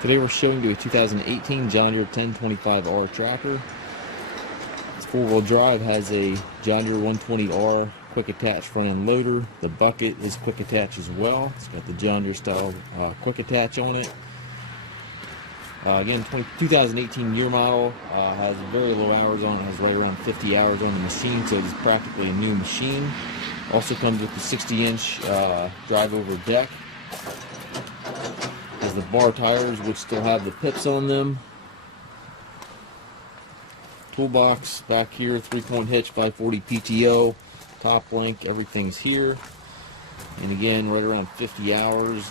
Today we're showing you a 2018 John Deere 1025R tractor. It's four-wheel drive, has a John Deere 120R quick attach front end loader. The bucket is quick attach as well. It's got the John Deere style quick attach on it. Again, 2018 year model, has very low hours on it, has right around 50 hours on the machine, so it's practically a new machine. Also comes with the 60-inch drive over deck. Has the bar tires, which still have the pips on them. Toolbox back here, 3-point hitch, 540 PTO, top link, everything's here. And again, right around 50 hours,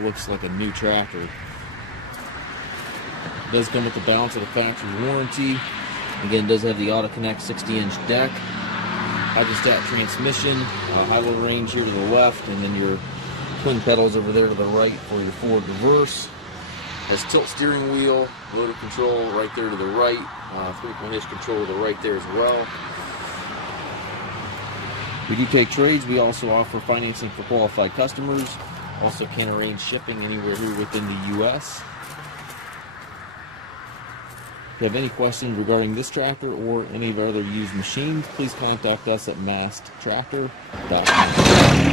looks like a new tractor. It does come with the balance of the factory warranty. Again, it does have the AutoConnect 60-inch deck, hydrostat transmission, high-low range here to the left, and then your twin pedals over there to the right for your forward reverse. Has tilt steering wheel, loader control right there to the right, 3-point hitch control to the right there as well. We do take trades. We also offer financing for qualified customers. Also can arrange shipping anywhere here within the U.S. If you have any questions regarding this tractor or any of our other used machines, please contact us at massedtractor.com.